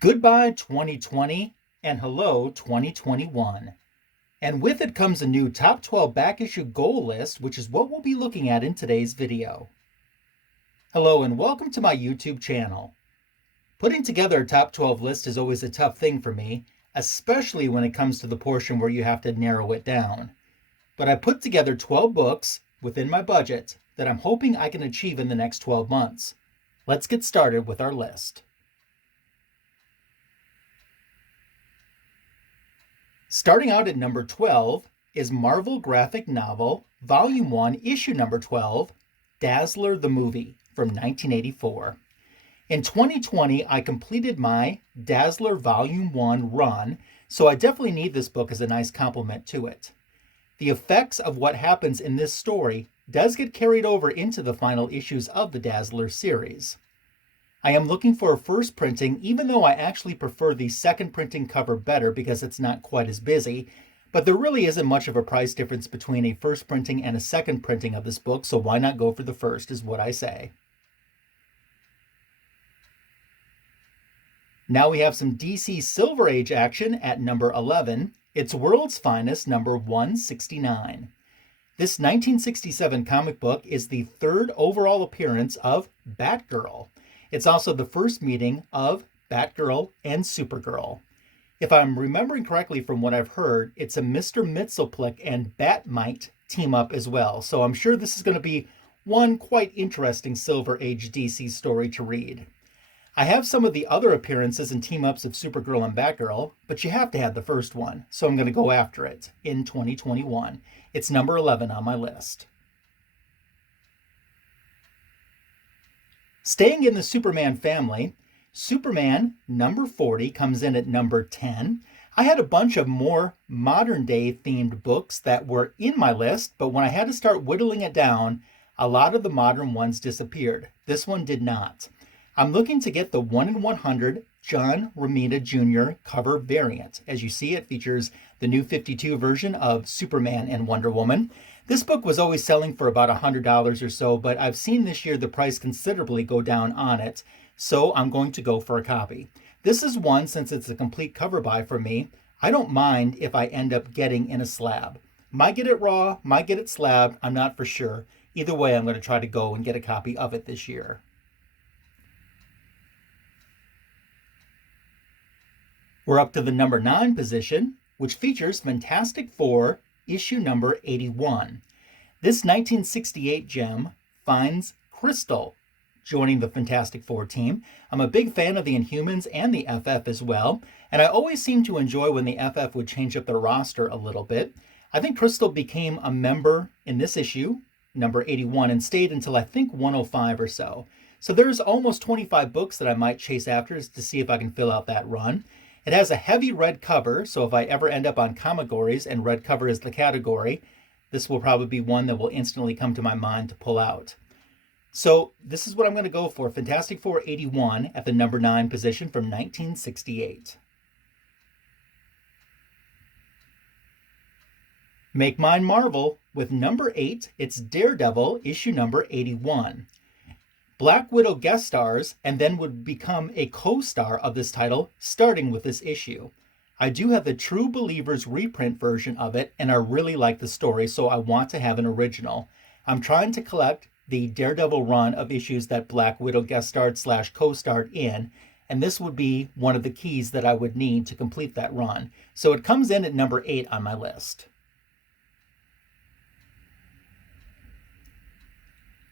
Goodbye 2020 and hello 2021. And with it comes a new top 12 back issue goal list, which is what we'll be looking at in today's video. Hello and welcome to my YouTube channel. Putting together a top 12 list is always a tough thing for me, especially when it comes to the portion where you have to narrow it down. But I put together 12 books within my budget that I'm hoping I can achieve in the next 12 months. Let's get started with our list. Starting out at number 12 is Marvel graphic novel, Volume 1, Issue number 12, Dazzler the Movie from 1984. In 2020, I completed my Dazzler Volume 1 run, so I definitely need this book as a nice complement to it. The effects of what happens in this story does get carried over into the final issues of the Dazzler series. I am looking for a first printing, even though I actually prefer the second printing cover better because it's not quite as busy, but there really isn't much of a price difference between a first printing and a second printing of this book, so why not go for the first is what I say. Now we have some DC Silver Age action at number 11. It's World's Finest number 169. This 1967 comic book is the third overall appearance of Batgirl. It's also the first meeting of Batgirl and Supergirl. If I'm remembering correctly from what I've heard, it's a Mr. Mxyzptlk and Batmite team up as well, so I'm sure this is going to be one quite interesting Silver Age DC story to read. I have some of the other appearances and team-ups of Supergirl and Batgirl, but you have to have the first one, so I'm going to go after it in 2021. It's number 11 on my list. Staying in the Superman family, Superman number 40 comes in at number 10. I had a bunch of more modern-day themed books that were in my list, but when I had to start whittling it down, a lot of the modern ones disappeared. This one did not. I'm looking to get the 1 in 100 John Romita Jr. cover variant. As you see, it features the new 52 version of Superman and Wonder Woman. This book was always selling for about $100 or so, but I've seen this year the price considerably go down on it, so I'm going to go for a copy. This is one, since it's a complete cover buy for me, I don't mind if I end up getting in a slab. Might get it raw, might get it slabbed, I'm not for sure. Either way, I'm going to try to go and get a copy of it this year. We're up to the number 9 position, which features Fantastic Four, issue number 81. This 1968 gem finds Crystal joining the Fantastic Four team. I'm a big fan of the Inhumans and the FF as well, and I always seem to enjoy when the FF would change up their roster a little bit. I think Crystal became a member in this issue, number 81, and stayed until I think 105 or so. So there's almost 25 books that I might chase after to see if I can fill out that run. It has a heavy red cover, so if I ever end up on Comigories and red cover is the category, this will probably be one that will instantly come to my mind to pull out. So this is what I'm going to go for, Fantastic Four 81 at the number 9 position from 1968. Make mine Marvel with number 8, it's Daredevil, issue number 81. Black Widow guest stars and then would become a co-star of this title starting with this issue. I do have the True Believers reprint version of it and I really like the story, so I want to have an original. I'm trying to collect the Daredevil run of issues that Black Widow guest starred / co-starred in, and this would be one of the keys that I would need to complete that run. So it comes in at number 8 on my list.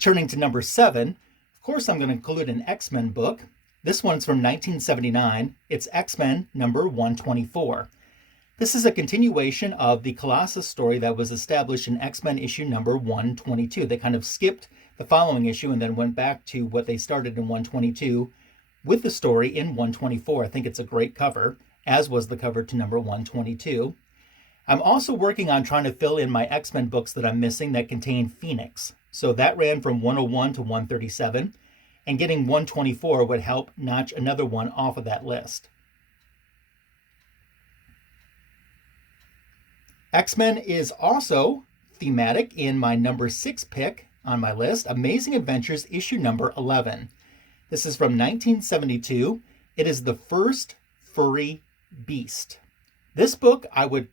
Turning to number 7, of course, I'm going to include an X-Men book. This one's from 1979. It's X-Men number 124. This is a continuation of the Colossus story that was established in X-Men issue number 122. They kind of skipped the following issue and then went back to what they started in 122 with the story in 124. I think it's a great cover, as was the cover to number 122. I'm also working on trying to fill in my X-Men books that I'm missing that contain Phoenix. So that ran from 101 to 137, and getting 124 would help notch another one off of that list. X-Men is also thematic in my number 6 pick on my list, Amazing Adventures issue number 11. This is from 1972. It is the first furry beast. This book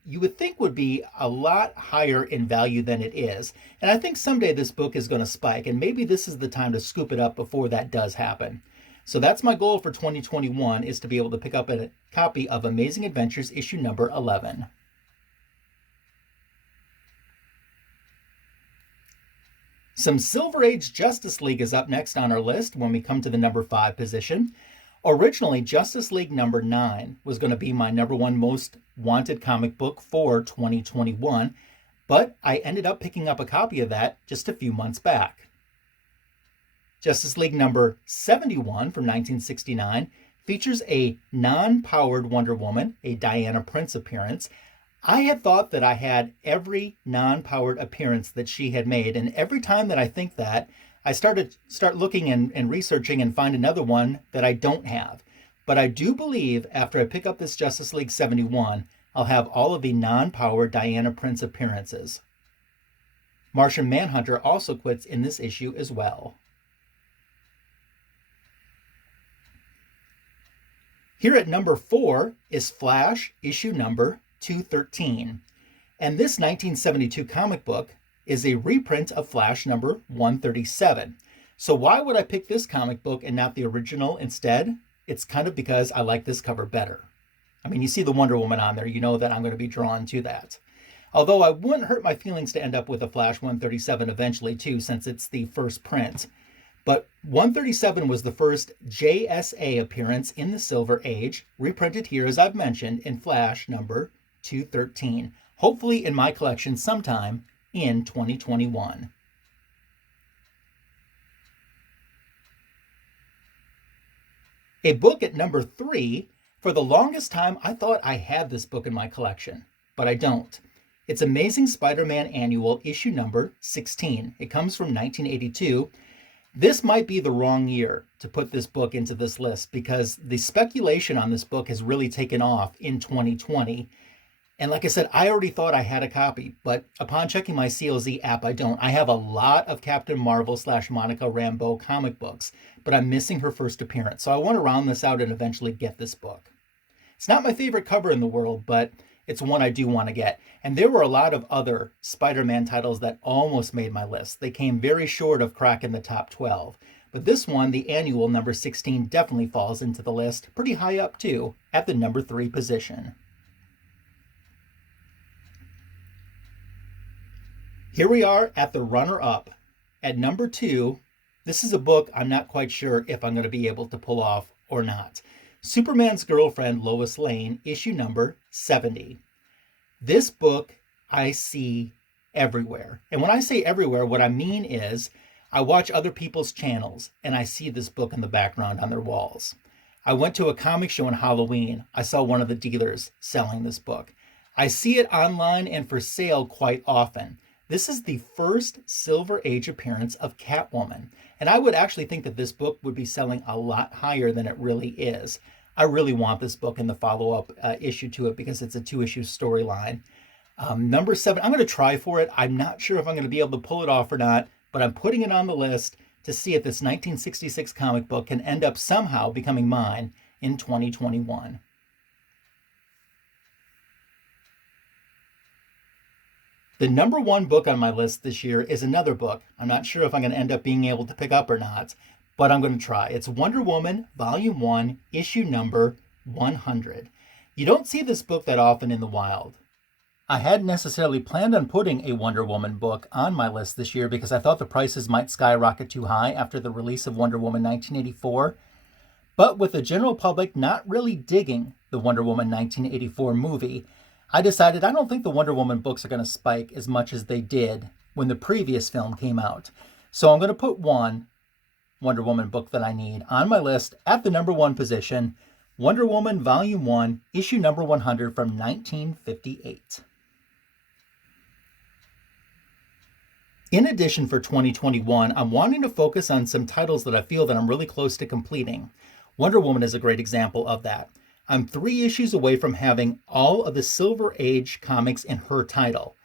you would think would be a lot higher in value than it is. And I think someday this book is going to spike, and maybe this is the time to scoop it up before that does happen. So that's my goal for 2021, is to be able to pick up a copy of Amazing Adventures issue number 11. Some Silver Age Justice League is up next on our list when we come to the number 5 position. Originally, Justice League number 9 was going to be my number 1 most wanted comic book for 2021, but I ended up picking up a copy of that just a few months back. Justice League number 71 from 1969 features a non-powered Wonder Woman, a Diana Prince appearance. I had thought that I had every non-powered appearance that she had made, and every time that I think that, I start looking and researching and find another one that I don't have. But I do believe after I pick up this Justice League 71, I'll have all of the non-powered Diana Prince appearances. Martian Manhunter also quits in this issue as well. Here at number 4 is Flash issue number 213. And this 1972 comic book is a reprint of Flash number 137. So why would I pick this comic book and not the original instead? It's kind of because I like this cover better. I mean, you see the Wonder Woman on there, you know that I'm going to be drawn to that. Although I wouldn't hurt my feelings to end up with a Flash 137 eventually too, since it's the first print. But 137 was the first JSA appearance in the Silver Age, reprinted here, as I've mentioned, in Flash number 213. Hopefully in my collection sometime in 2021. A book at number 3. For the longest time, I thought I had this book in my collection, but I don't. It's Amazing Spider-Man Annual, issue number 16. It comes from 1982. This might be the wrong year to put this book into this list because the speculation on this book has really taken off in 2020. And like I said, I already thought I had a copy, but upon checking my CLZ app, I don't. I have a lot of Captain Marvel / Monica Rambeau comic books, but I'm missing her first appearance. So I want to round this out and eventually get this book. It's not my favorite cover in the world, but it's one I do want to get. And there were a lot of other Spider-Man titles that almost made my list. They came very short of cracking the top 12. But this one, the annual number 16, definitely falls into the list, pretty high up too, at the number 3 position. Here we are at the runner-up. At number 2, this is a book I'm not quite sure if I'm going to be able to pull off or not. Superman's Girlfriend, Lois Lane, issue number 70. This book I see everywhere. And when I say everywhere, what I mean is I watch other people's channels and I see this book in the background on their walls. I went to a comic show on Halloween. I saw one of the dealers selling this book. I see it online and for sale quite often. This is the first Silver Age appearance of Catwoman. And I would actually think that this book would be selling a lot higher than it really is. I really want this book in the follow-up issue to it because it's a 2-issue storyline. Number 7, I'm going to try for it. I'm not sure if I'm going to be able to pull it off or not, but I'm putting it on the list to see if this 1966 comic book can end up somehow becoming mine in 2021. The number 1 book on my list this year is another book. I'm not sure if I'm going to end up being able to pick up or not, but I'm going to try. It's Wonder Woman, Volume 1, issue number 100. You don't see this book that often in the wild. I hadn't necessarily planned on putting a Wonder Woman book on my list this year because I thought the prices might skyrocket too high after the release of Wonder Woman 1984. But with the general public not really digging the Wonder Woman 1984 movie, I decided I don't think the Wonder Woman books are going to spike as much as they did when the previous film came out. So I'm going to put one Wonder Woman book that I need on my list at the number 1 position, Wonder Woman Volume 1, issue number 100 from 1958. In addition, for 2021, I'm wanting to focus on some titles that I feel that I'm really close to completing. Wonder Woman is a great example of that. I'm 3 issues away from having all of the Silver Age comics in her title.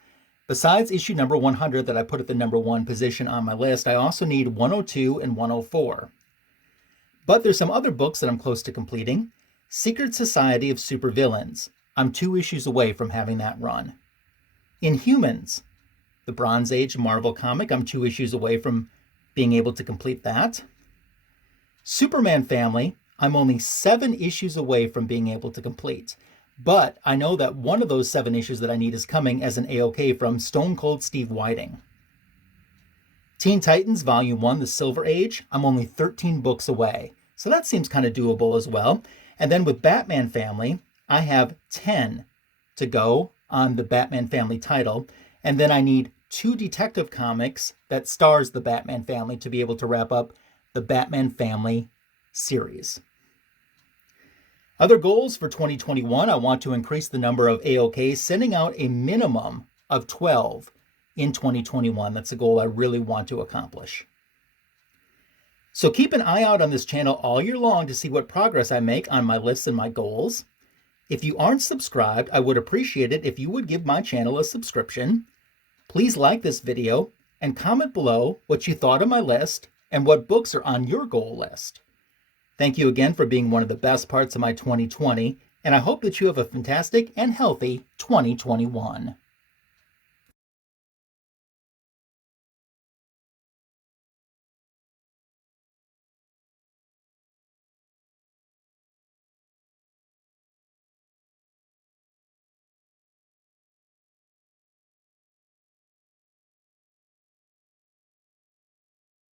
Besides issue number 100 that I put at the number 1 position on my list, I also need 102 and 104. But there's some other books that I'm close to completing. Secret Society of Supervillains. I'm 2 issues away from having that run. Inhumans, the Bronze Age Marvel comic. I'm 2 issues away from being able to complete that. Superman Family, I'm only 7 issues away from being able to complete. But I know that one of those 7 issues that I need is coming as an AOK from Stone Cold Steve Whiting. Teen Titans Volume 1, The Silver Age, I'm only 13 books away. So that seems kind of doable as well. And then with Batman Family, I have 10 to go on the Batman Family title. And then I need 2 detective comics that stars the Batman family to be able to wrap up the Batman Family series. Other goals for 2021, I want to increase the number of AOKs, sending out a minimum of 12 in 2021. That's a goal I really want to accomplish. So keep an eye out on this channel all year long to see what progress I make on my lists and my goals. If you aren't subscribed, I would appreciate it if you would give my channel a subscription. Please like this video and comment below what you thought of my list and what books are on your goal list. Thank you again for being one of the best parts of my 2020, and I hope that you have a fantastic and healthy 2021.